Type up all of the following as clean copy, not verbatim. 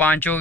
5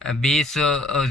20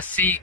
80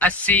80